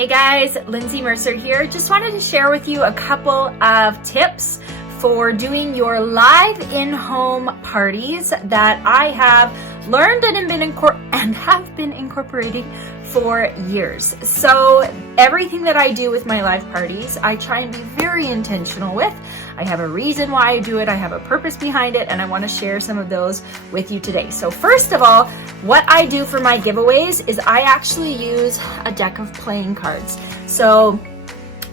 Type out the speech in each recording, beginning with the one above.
Hey guys, Lindsay Mercer here. Just wanted to share with you a couple of tips for doing your live in-home parties that I have learned and have been incorporating for years. So everything that I do with my live parties, I try and be very intentional with. I have a reason why I do it, I have a purpose behind it, and I want to share some of those with you today. So first of all, what I do for my giveaways is I actually use a deck of playing cards. So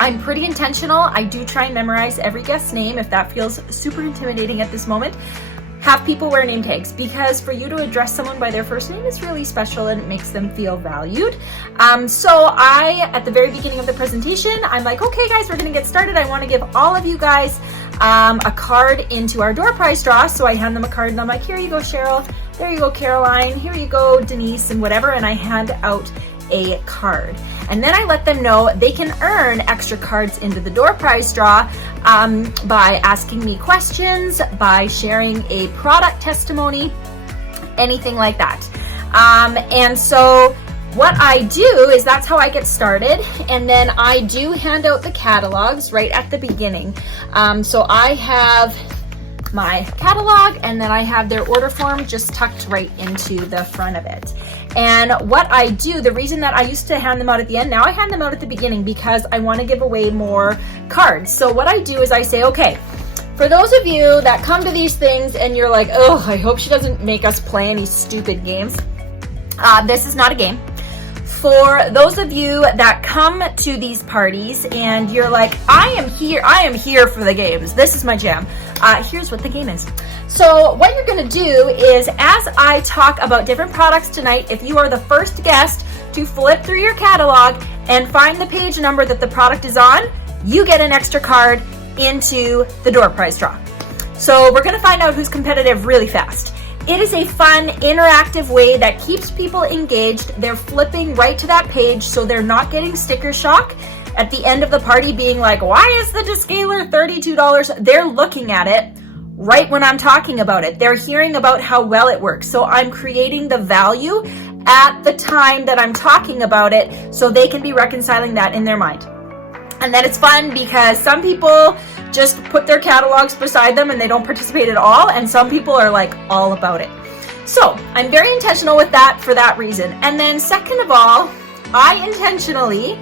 I'm pretty intentional. I do try and memorize every guest's name if that feels super intimidating at this moment. Have people wear name tags, because for you to address someone by their first name is really special and it makes them feel valued. So at the very beginning of the presentation, I'm like, okay guys, we're gonna get started. I wanna give all of you guys a card into our door prize draw. So I hand them a card and I'm like, here you go, Cheryl. There you go, Caroline. Here you go, Denise, and whatever. And I hand out a card. And then I let them know they can earn extra cards into the door prize draw by asking me questions, by sharing a product testimony, anything like that. And so what I do is that's how I get started. And then I do hand out the catalogs right at the beginning. So I have my catalog and then I have their order form just tucked right into the front of it. And what I do, the reason that I used to hand them out at the end, now I hand them out at the beginning because I want to give away more cards. So what I do is I say, okay, for those of you that come to these things and you're like, oh, I hope she doesn't make us play any stupid games. This is not a game. For those of you that come to these parties and you're like, I am here for the games. This is my jam. Here's what the game is. So what you're gonna do is, as I talk about different products tonight, if you are the first guest to flip through your catalog and find the page number that the product is on, you get an extra card into the door prize draw. So we're gonna find out who's competitive really fast. It is a fun, interactive way that keeps people engaged. They're flipping right to that page, so they're not getting sticker shock at the end of the party being like, why is the descaler $32? They're looking at it right when I'm talking about it. They're hearing about how well it works. So I'm creating the value at the time that I'm talking about it so they can be reconciling that in their mind. And then it's fun because some people just put their catalogs beside them and they don't participate at all, and some people are like all about it. So I'm very intentional with that for that reason. And then second of all, I intentionally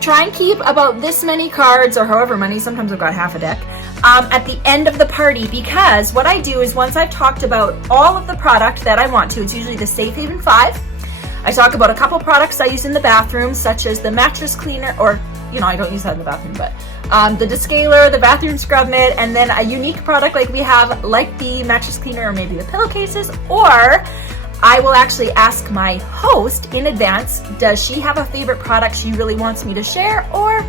try and keep about this many cards, or however many, sometimes I've got half a deck, at the end of the party, because what I do is once I've talked about all of the product that I want to, it's usually the Safe Haven 5, I talk about a couple products I use in the bathroom, such as the mattress cleaner, or I don't use that in the bathroom, but the descaler, the bathroom scrub mitt, and then a unique product like we have, like the mattress cleaner or maybe the pillowcases, or I will actually ask my host in advance, does she have a favorite product she really wants me to share, or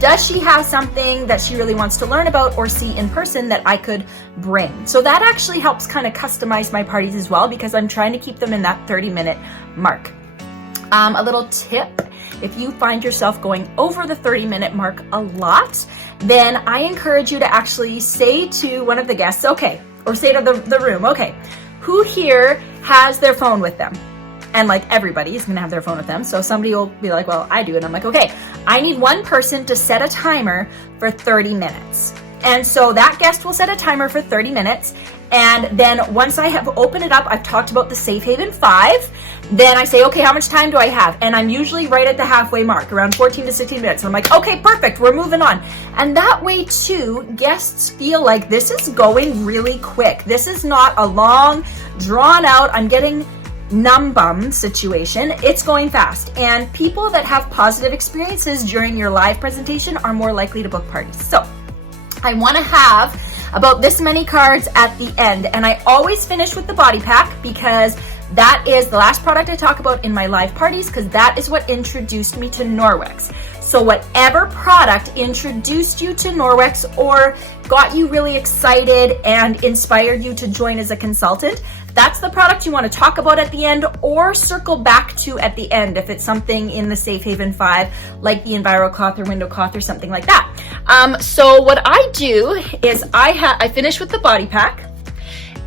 does she have something that she really wants to learn about or see in person that I could bring? So that actually helps kind of customize my parties as well, because I'm trying to keep them in that 30-minute mark. A little tip, if you find yourself going over the 30-minute mark a lot, then I encourage you to actually say to one of the guests, okay, or say to the room, okay, who here has their phone with them? And like everybody is gonna have their phone with them. So somebody will be like, well, I do. And I'm like, okay, I need one person to set a timer for 30 minutes. And so that guest will set a timer for 30 minutes. And then once I have opened it up, I've talked about the Safe Haven 5, then I say, okay, how much time do I have? And I'm usually right at the halfway mark, around 14 to 16 minutes. And I'm like, okay, perfect, we're moving on. And that way too, guests feel like this is going really quick. This is not a long, drawn out, I'm getting numb bum situation. It's going fast. And people that have positive experiences during your live presentation are more likely to book parties. So I want to have about this many cards at the end, and I always finish with the body pack because that is the last product I talk about in my live parties, because that is what introduced me to Norwex. So whatever product introduced you to Norwex or got you really excited and inspired you to join as a consultant, that's the product you want to talk about at the end or circle back to at the end if it's something in the Safe Haven 5, like the Enviro Cloth or Window Cloth or something like that. So what I do is I finish with the body pack,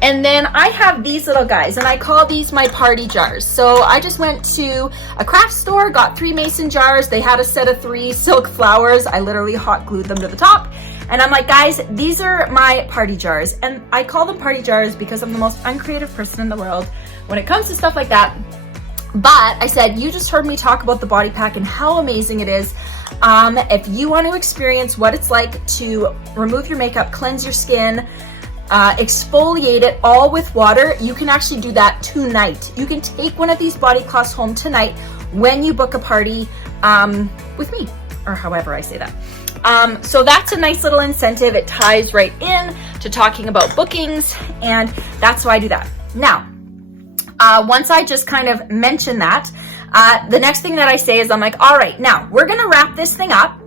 And then I have these little guys, and I call these my party jars. So I just went to a craft store, got 3 mason jars. They had a set of 3 silk flowers. I literally hot glued them to the top. And I'm like, guys, these are my party jars. And I call them party jars because I'm the most uncreative person in the world when it comes to stuff like that. But I said, you just heard me talk about the body pack and how amazing it is. If you want to experience what it's like to remove your makeup, cleanse your skin, exfoliate it all with water, you can actually do that tonight. You can take one of these body cloths home tonight when you book a party with me, or however I say that. So that's a nice little incentive. It ties right in to talking about bookings, and that's why I do that. Now, once I just kind of mention that, the next thing that I say is I'm like, all right, now we're gonna wrap this thing up.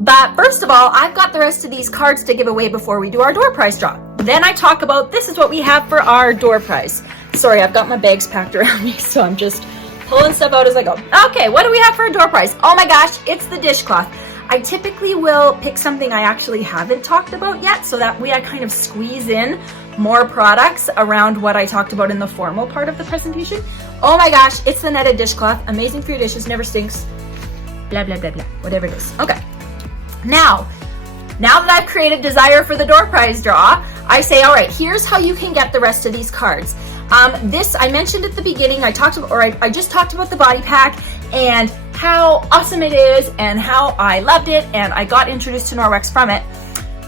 But first of all, I've got the rest of these cards to give away before we do our door prize draw. Then I talk about, this is what we have for our door prize. Sorry, I've got my bags packed around me, so I'm just pulling stuff out as I go. Okay, what do we have for a door prize? Oh my gosh, it's the dishcloth. I typically will pick something I actually haven't talked about yet, so that way I kind of squeeze in more products around what I talked about in the formal part of the presentation. Oh my gosh, it's the netted dishcloth. Amazing for your dishes, never stinks. Blah, blah, blah, blah, whatever it is. Okay. Now that I've created desire for the door prize draw, I say, all right, here's how you can get the rest of these cards. This I mentioned at the beginning. I just talked about the body pack and how awesome it is and how I loved it, and I got introduced to Norwex from it.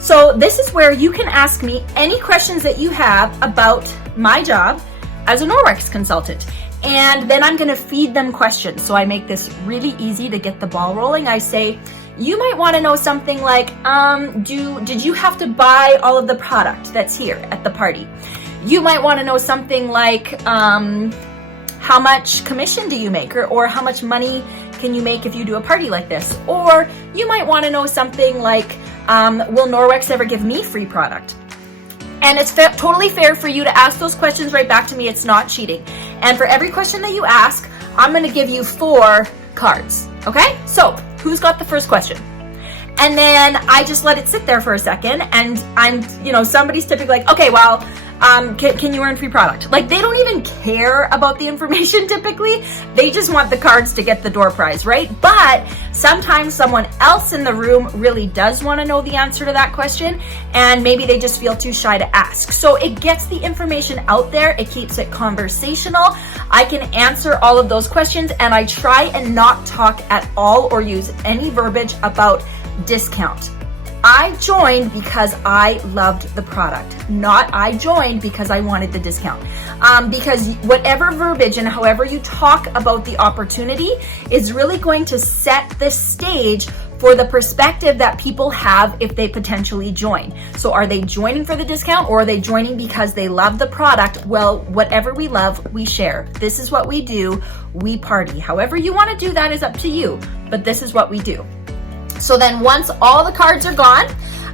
So this is where you can ask me any questions that you have about my job as a Norwex consultant. And then I'm gonna feed them questions. So I make this really easy to get the ball rolling. I say, you might want to know something like, did you have to buy all of the product that's here at the party? You might want to know something like, how much commission do you make, or how much money can you make if you do a party like this? Or you might want to know something like, will Norwex ever give me free product? And it's totally fair for you to ask those questions right back to me. It's not cheating. And for every question that you ask, I'm going to give you 4 cards. Okay? So who's got the first question? And then I just let it sit there for a second, and somebody's typically like, okay, well, can you earn free product? Like, they don't even care about the information typically. They just want the cards to get the door prize, right? But sometimes someone else in the room really does want to know the answer to that question, and maybe they just feel too shy to ask. So it gets the information out there. It keeps it conversational. I can answer all of those questions, and I try and not talk at all or use any verbiage about discount. I joined because I loved the product, not I joined because I wanted the discount. Because whatever verbiage and however you talk about the opportunity is really going to set the stage for the perspective that people have if they potentially join. So are they joining for the discount, or are they joining because they love the product? Well, whatever we love, we share. This is what we do. We party. However you want to do that is up to you, but this is what we do. So then once all the cards are gone,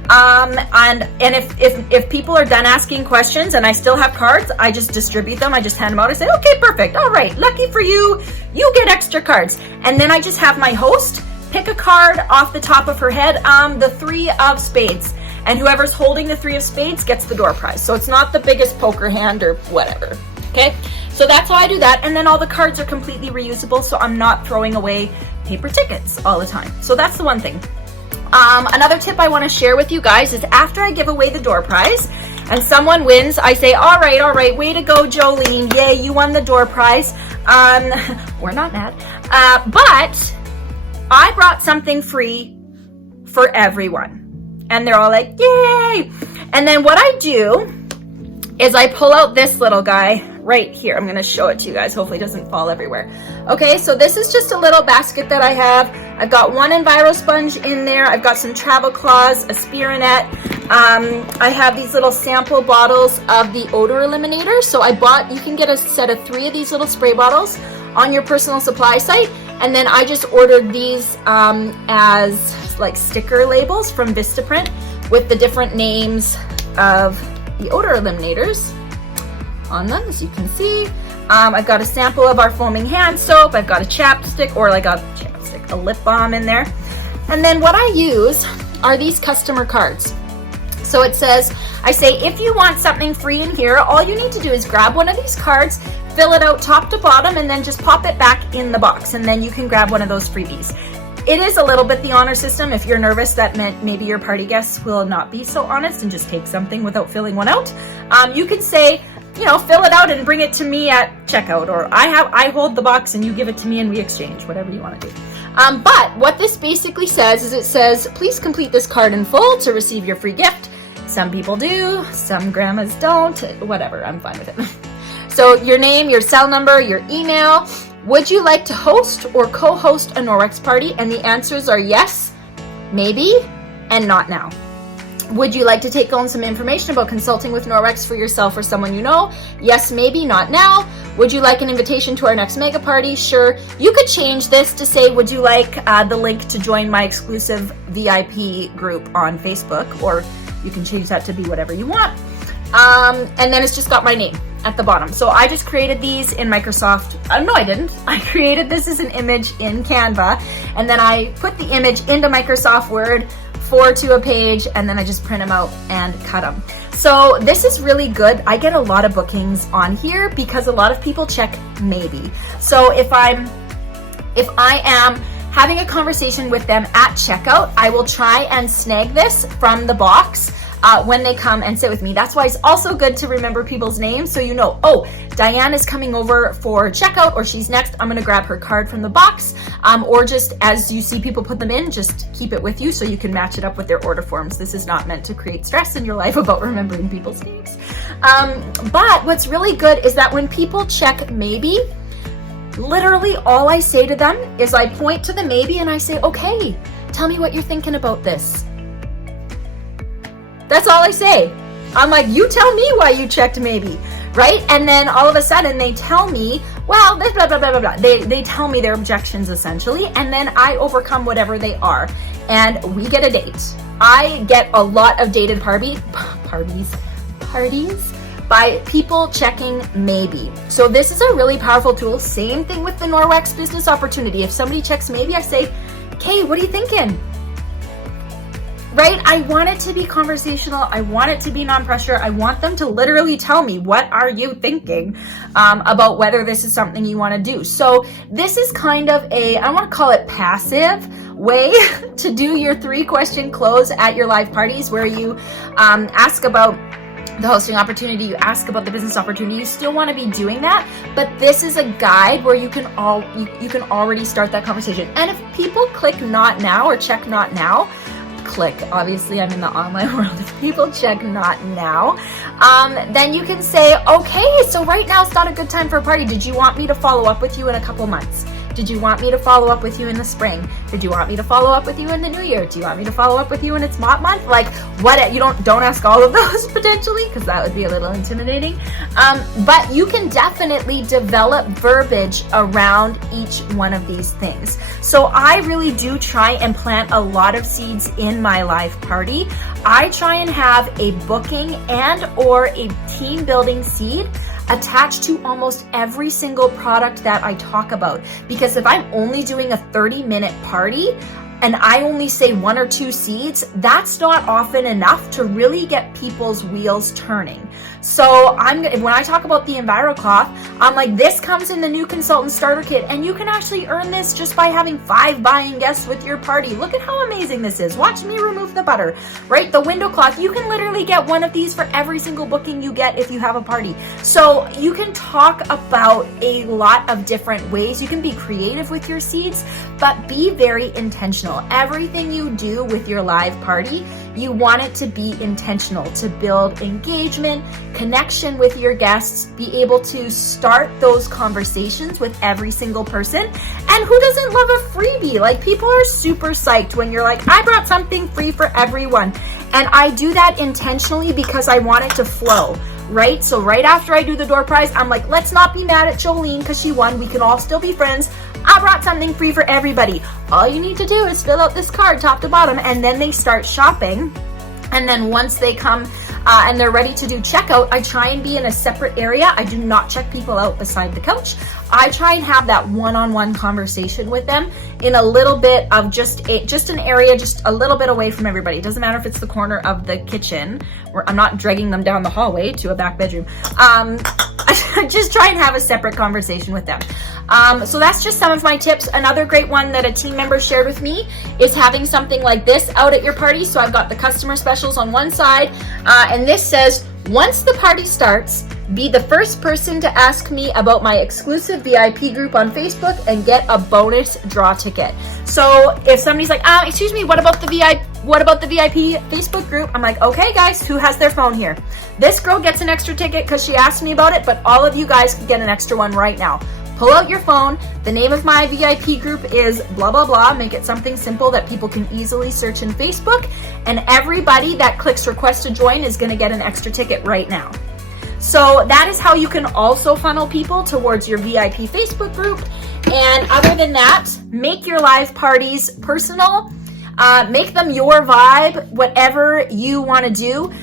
and if people are done asking questions and I still have cards, I just distribute them. I just hand them out. I say, okay, perfect. All right, lucky for you, you get extra cards. And then I just have my host pick a card off the top of her head, the 3 of spades. And whoever's holding the 3 of spades gets the door prize. So it's not the biggest poker hand or whatever, okay? So that's how I do that. And then all the cards are completely reusable, so I'm not throwing away paper tickets all the time. So that's the one thing. Another tip I want to share with you guys is after I give away the door prize and someone wins, I say, all right, way to go, Jolene. Yay, you won the door prize. We're not mad. But I brought something free for everyone. And they're all like, yay. And then what I do is I pull out this little guy right here. I'm going to show it to you guys. Hopefully it doesn't fall everywhere. Okay, so this is just a little basket that I have. I've got 1 Enviro sponge in there. I've got some travel cloths, a Spirit. I have these little sample bottles of the odor eliminator. So you can get a set of 3 of these little spray bottles on your personal supply site. And then I just ordered these as like sticker labels from Vistaprint with the different names of the odor eliminators on them, as you can see. I've got a sample of our foaming hand soap. I've got a chapstick, or like a lip balm in there. And then what I use are these customer cards. So it says, I say, if you want something free in here, all you need to do is grab one of these cards, fill it out top to bottom, and then just pop it back in the box, and then you can grab one of those freebies. It is a little bit the honor system. If you're nervous, that meant maybe your party guests will not be so honest and just take something without filling one out. You can say, you know, fill it out and bring it to me at checkout, or I hold the box and you give it to me and we exchange, whatever you want to do. But what this basically says is, it says, please complete this card in full to receive your free gift. Some people do, some grandmas don't, whatever, I'm fine with it. So your name, your cell number, your email. Would you like to host or co-host a Norwex party? And the answers are yes, maybe, and not now. Would you like to take on some information about consulting with Norwex for yourself or someone you know? Yes, maybe, not now. Would you like an invitation to our next mega party? Sure. You could change this to say, would you like the link to join my exclusive VIP group on Facebook? Or you can change that to be whatever you want. And then it's just got my name at the bottom. So I just created these in Microsoft. No, I didn't. I created this as an image in Canva, and then I put the image into Microsoft Word, forward to a page, and then I just print them out and cut them. So this is really good. I get a lot of bookings on here because a lot of people check maybe. So if I am having a conversation with them at checkout, I will try and snag this from the box when they come and sit with me. That's why it's also good to remember people's names, so you know, oh, Diane is coming over for checkout, or she's next, I'm gonna grab her card from the box, or just as you see people put them in, just keep it with you so you can match it up with their order forms. This is not meant to create stress in your life about remembering people's names. But what's really good is that when people check maybe, literally all I say to them is I point to the maybe and I say, okay, tell me what you're thinking about this. That's all I say. I'm like, you tell me why you checked maybe, right? And then all of a sudden they tell me, well, this blah, blah, blah, blah, blah. They tell me their objections essentially, and then I overcome whatever they are, and we get a date. I get a lot of dated parties by people checking maybe. So this is a really powerful tool. Same thing with the Norwex business opportunity. If somebody checks maybe, I say, okay, what are you thinking? Right? I want it to be conversational. I want it to be non-pressure. I want them to literally tell me, what are you thinking about whether this is something you want to do? So this is kind of I want to call it passive way to do your 3-question close at your live parties, where you ask about the hosting opportunity, you ask about the business opportunity. You still want to be doing that, but this is a guide where you can already start that conversation. And if people click not now or check not now, obviously I'm in the online world, if people check not now, then you can say, okay, so right now it's not a good time for a party. Did you want me to follow up with you in a couple months? Did you want me to follow up with you in the spring? Did you want me to follow up with you in the new year? Do you want me to follow up with you when it's Mott month? Like, what? You don't ask all of those potentially, because that would be a little intimidating. But you can definitely develop verbiage around each one of these things. So I really do try and plant a lot of seeds in my live party. I try and have a booking and or a team building seed attached to almost every single product that I talk about. Because if I'm only doing a 30-minute party and I only say 1 or 2 seeds, that's not often enough to really get people's wheels turning. So when I talk about the EnviroCloth, I'm like, this comes in the new consultant starter kit, and you can actually earn this just by having 5 buying guests with your party. Look at how amazing this is. Watch me remove the butter, right? The window cloth, you can literally get one of these for every single booking you get if you have a party. So you can talk about a lot of different ways. You can be creative with your seeds, but be very intentional. Everything you do with your live party, you want it to be intentional, to build engagement, connection with your guests, be able to start those conversations with every single person. And who doesn't love a freebie? Like, people are super psyched when you're like, I brought something free for everyone. And I do that intentionally because I want it to flow, right? So right after I do the door prize, I'm like, let's not be mad at Jolene because she won. We can all still be friends. I brought something free for everybody. All you need to do is fill out this card top to bottom, and then they start shopping. And then once they come and they're ready to do checkout, I try and be in a separate area. I do not check people out beside the couch. I try and have that one-on-one conversation with them in a little bit of just an area, just a little bit away from everybody. It doesn't matter if it's the corner of the kitchen, where I'm not dragging them down the hallway to a back bedroom. I just try and have a separate conversation with them. So that's just some of my tips. Another great one that a team member shared with me is having something like this out at your party. So I've got the customer specials on one side, and this says, once the party starts, be the first person to ask me about my exclusive VIP group on Facebook and get a bonus draw ticket. So if somebody's like, excuse me, what about the VIP Facebook group? I'm like, okay guys, who has their phone here? This girl gets an extra ticket because she asked me about it, but all of you guys can get an extra one right now. Pull out your phone. The name of my VIP group is blah, blah, blah. Make it something simple that people can easily search in Facebook. And everybody that clicks request to join is going to get an extra ticket right now. So that is how you can also funnel people towards your VIP Facebook group. And other than that, make your live parties personal. Make them your vibe, whatever you want to do.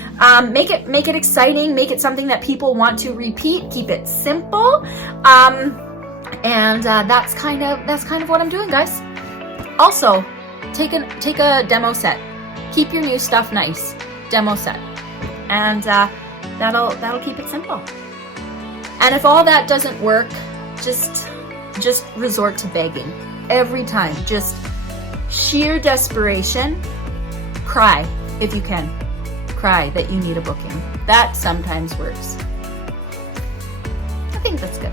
Make it exciting. Make it something that people want to repeat. Keep it simple. And that's kind of what I'm doing, guys. Also, take a demo set. Keep your new stuff nice. Demo set, and that'll keep it simple. And if all that doesn't work, just resort to begging every time. Just sheer desperation. Cry if you can. Cry that you need a booking. That sometimes works. I think that's good.